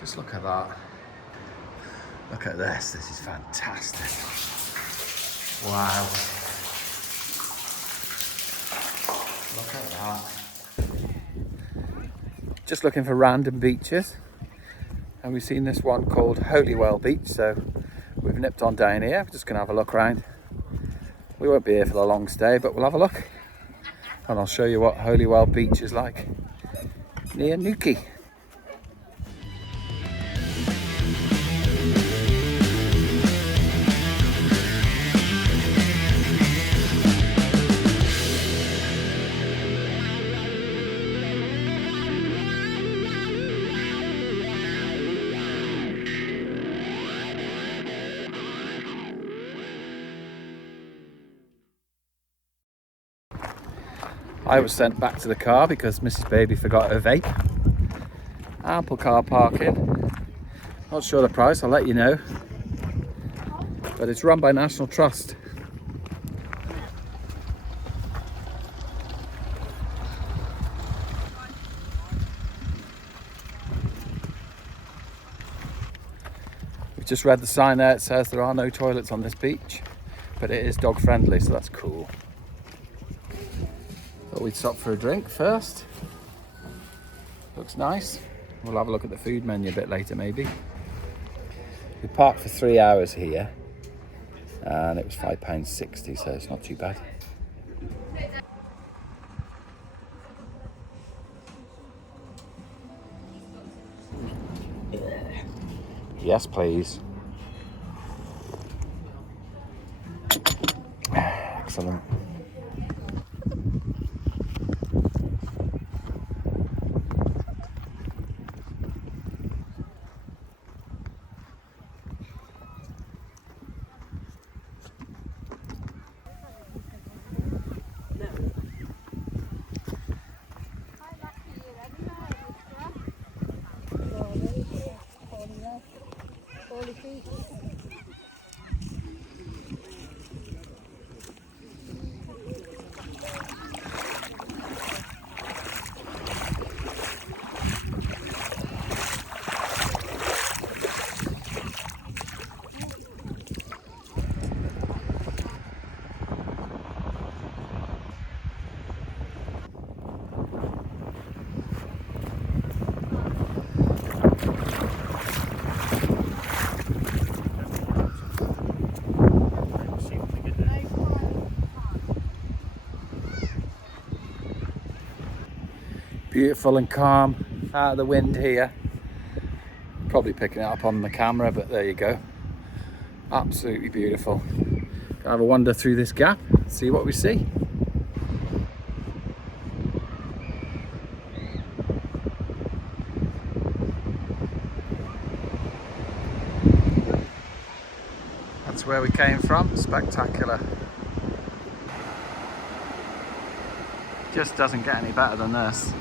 Just look at that. Look at this. This is fantastic. Wow. Look at that. Just looking for random beaches. And we've seen this one called Holywell Beach. So we've nipped on down here. We're just going to have a look around. We won't be here for the long stay, but we'll have a look. And I'll show you what Holywell Beach is like near Newquay. I was sent back to the car because Mrs. Baby forgot her vape. Ample car parking. Not sure the price, I'll let you know. But it's run by National Trust. We've just read the sign there. It says there are no toilets on this beach, but it is dog friendly, so that's cool. Thought we'd stop for a drink first. Looks nice. We'll have a look at the food menu a bit later maybe. We parked for 3 hours here and it was £5.60, so it's not too bad. Yes, please. Excellent. Beautiful and calm, out of the wind here. Probably picking it up on the camera, but there you go. Absolutely beautiful. Gonna have a wander through this gap, see what we see. That's where we came from. Spectacular. Just doesn't get any better than this.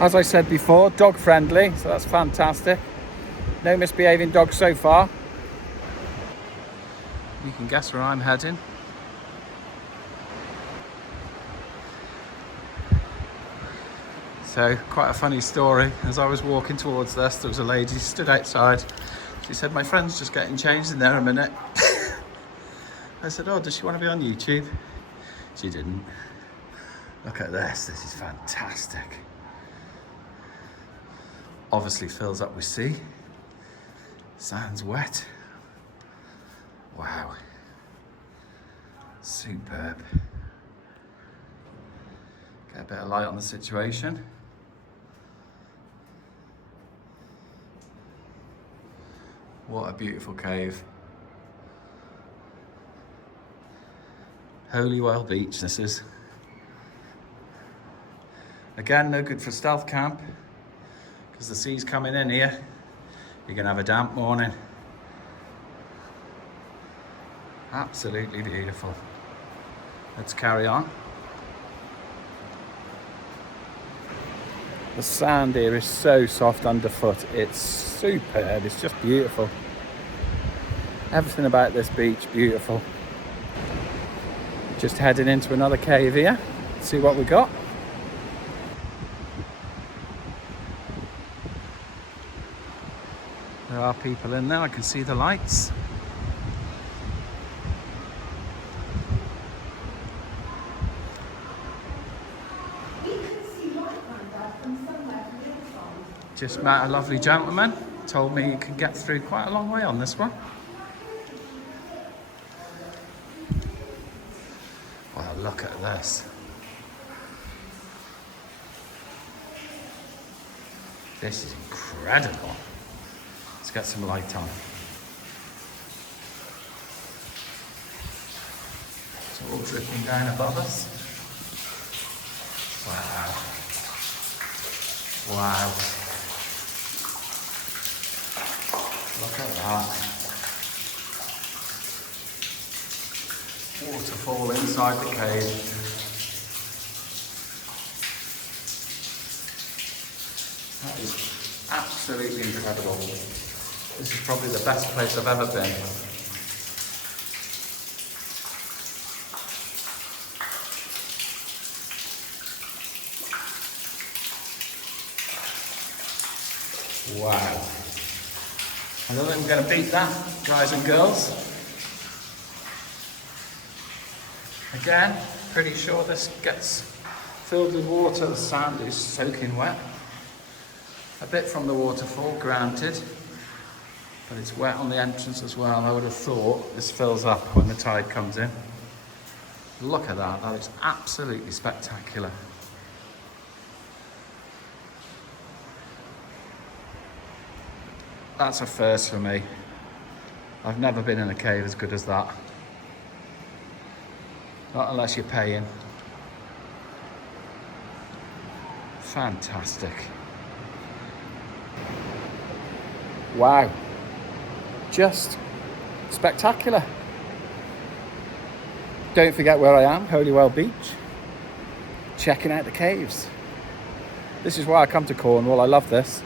As I said before, dog friendly, so that's fantastic. No misbehaving dogs so far. You can guess where I'm heading. So, quite a funny story. As I was walking towards this, there was a lady who stood outside. She said, "My friend's just getting changed in there a minute." I said, "Oh, does she want to be on YouTube?" She didn't. Look at this, this is fantastic. Obviously fills up with sea. Sand's wet. Wow. Superb. Get a bit of light on the situation. What a beautiful cave. Holywell Beach, this is. Again, no good for stealth camp, because the sea's coming in here. You're gonna have a damp morning. Absolutely beautiful. Let's carry on. The sand here is so soft underfoot. It's superb, it's just beautiful. Everything about this beach, beautiful. Just heading into another cave here. See what we got. There are people in there, I can see the lights. Just met a lovely gentleman, told me you can get through quite a long way on this one. Wow, look at this. This is incredible. Let's get some light on. It's all dripping down above us. Wow. Wow. Look at that. Waterfall inside the cave. That is absolutely incredible. This is probably the best place I've ever been. Wow. I don't think we're going to beat that, guys and girls. Again, pretty sure this gets filled with water. The sand is soaking wet. A bit from the waterfall, granted, but it's wet on the entrance as well. I would have thought this fills up when the tide comes in. Look at that, that is absolutely spectacular. That's a first for me. I've never been in a cave as good as that. Not unless you're paying. Fantastic. Wow. Just spectacular. Don't forget where I am, Holywell Beach. Checking out the caves. This is why I come to Cornwall. I love this.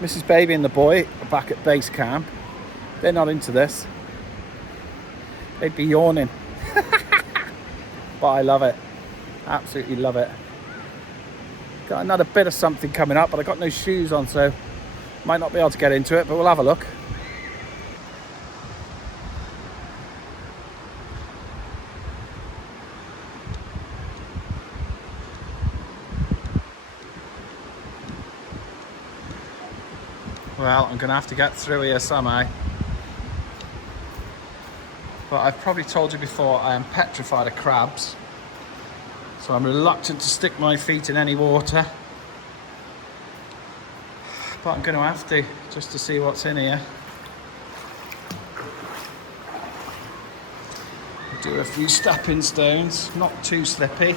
Mrs. Baby and the boy are back at base camp. They're not into this. They'd be yawning. But I love it. Absolutely love it. Got another bit of something coming up, but I've got no shoes on, so might not be able to get into it, but we'll have a look. Well, I'm going to have to get through here somehow. But I've probably told you before, I am petrified of crabs. So I'm reluctant to stick my feet in any water. But I'm going to have to, just to see what's in here. Do a few stepping stones, not too slippy.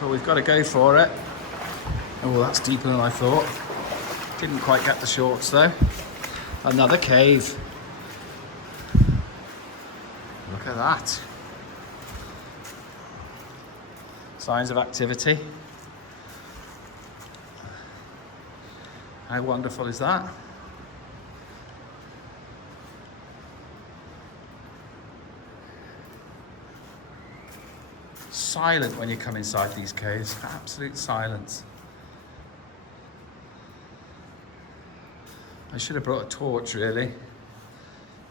But we've got to go for it. Oh, that's deeper than I thought. Didn't quite get the shorts though. Another cave. Look at that. Signs of activity. How wonderful is that? Silent when you come inside these caves. Absolute silence. I should have brought a torch really,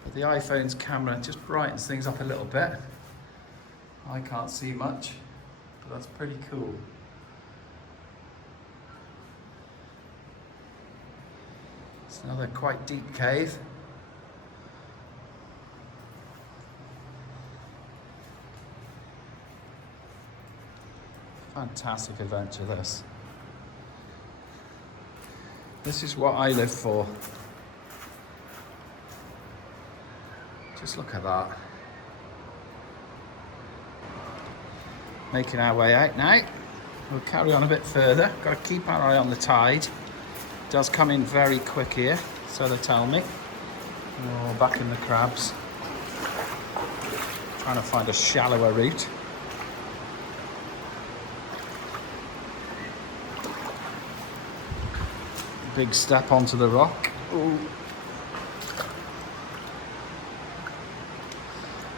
but the iPhone's camera just brightens things up a little bit. I can't see much, but that's pretty cool. It's another quite deep cave. Fantastic adventure this. This is what I live for. Just look at that. Making our way out now. We'll carry on a bit further. Got to keep our eye on the tide. It does come in very quick here, so they tell me. Oh, back in the crabs. Trying to find a shallower route. Big step onto the rock. Ooh.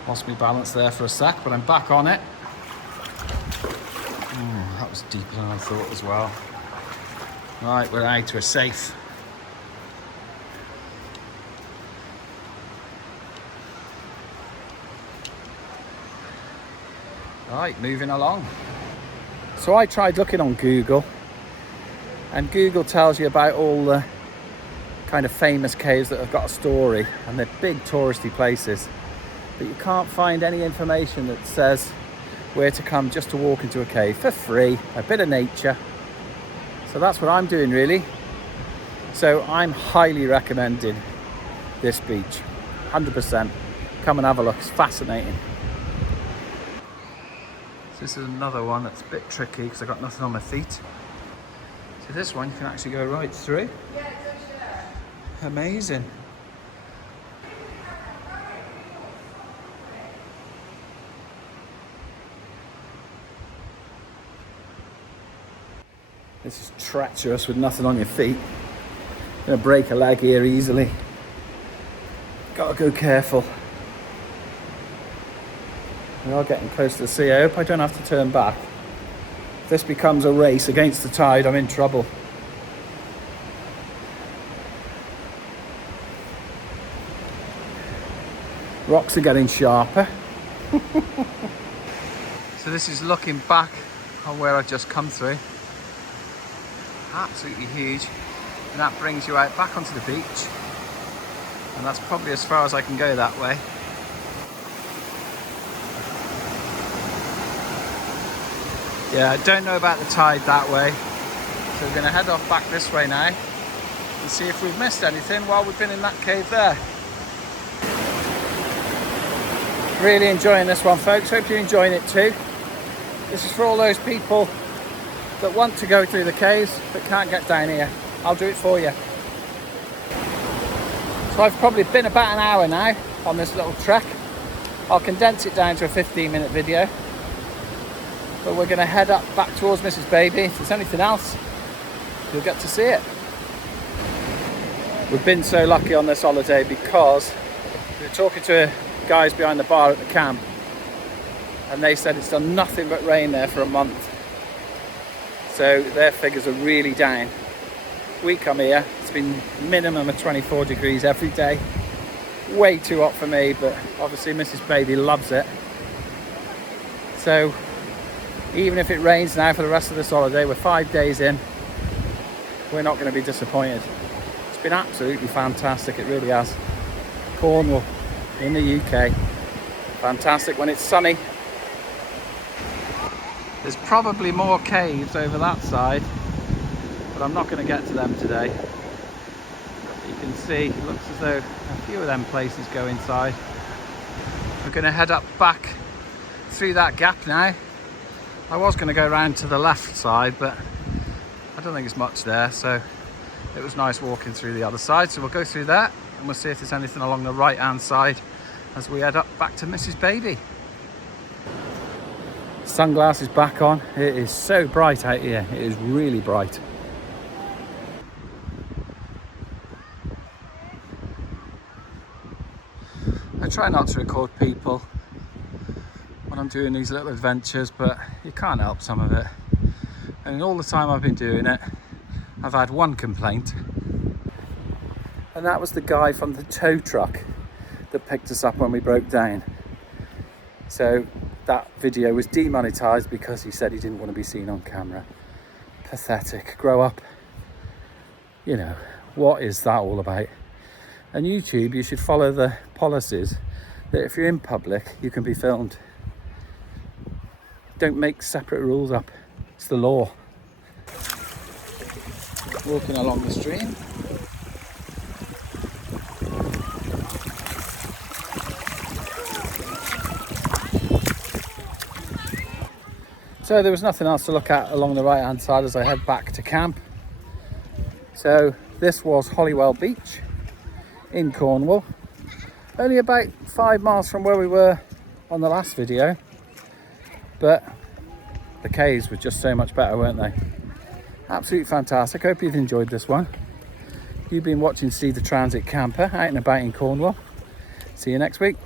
Lost me balance there for a sec, but I'm back on it. that was deeper than I thought as well. Right, we're out, we're safe. Right, moving along. So I tried looking on Google, and Google tells you about all the kind of famous caves that have got a story, and they're big touristy places, but you can't find any information that says where to come just to walk into a cave for free, a bit of nature. So that's what I'm doing really. So I'm highly recommending this beach, 100%. Come and have a look, it's fascinating. So this is another one that's a bit tricky because I've got nothing on my feet. So this one you can actually go right through. Amazing. This is treacherous with nothing on your feet. Gonna break a leg here easily. Gotta go careful. We are getting close to the sea. I hope I don't have to turn back. If this becomes a race against the tide, I'm in trouble. Rocks are getting sharper. So this is looking back on where I've just come through. Absolutely huge. And that brings you out back onto the beach. And that's probably as far as I can go that way. Yeah, I don't know about the tide that way. So we're going to head off back this way now and see if we've missed anything while we've been in that cave there. Really enjoying this one, folks. Hope you're enjoying it too. This is for all those people that want to go through the caves but can't get down here. I'll do it for you. So I've probably been about an hour now on this little trek. I'll condense it down to a 15-minute video. But we're going to head up back towards Mrs. Baby. If there's anything else, you'll get to see it. We've been so lucky on this holiday because we were talking to guys behind the bar at the camp, and they said it's done nothing but rain there for a month. So their figures are really down. We come here, it's been minimum of 24 degrees every day. Way too hot for me, but obviously Mrs. Baby loves it. So even if it rains now for the rest of this holiday, we're 5 days in, we're not going to be disappointed. It's been absolutely fantastic, it really has. Cornwall in the UK, fantastic when it's sunny. There's probably more caves over that side, but I'm not going to get to them today. You can see, it looks as though a few of them places go inside. We're going to head up back through that gap now. I was going to go around to the left side, but I don't think there's much there, so it was nice walking through the other side. So we'll go through that and we'll see if there's anything along the right hand side as we head up back to Mrs. Baby. Sunglasses back on. It is so bright out here, it is really bright. I try not to record people when I'm doing these little adventures, but you can't help some of it. And all the time I've been doing it, I've had one complaint, and that was the guy from the tow truck that picked us up when we broke down. So that video was demonetized because he said he didn't want to be seen on camera. Pathetic. Grow up. You know, what is that all about? And YouTube, you should follow the policies that if you're in public, you can be filmed. Don't make separate rules up. It's the law. Walking along the stream. So there was nothing else to look at along the right hand side as I head back to camp. So this was Holywell Beach in Cornwall. Only about 5 miles from where we were on the last video. But the caves were just so much better, weren't they? Absolutely fantastic. Hope you've enjoyed this one. You've been watching Steve the Transit Camper out and about in Cornwall. See you next week.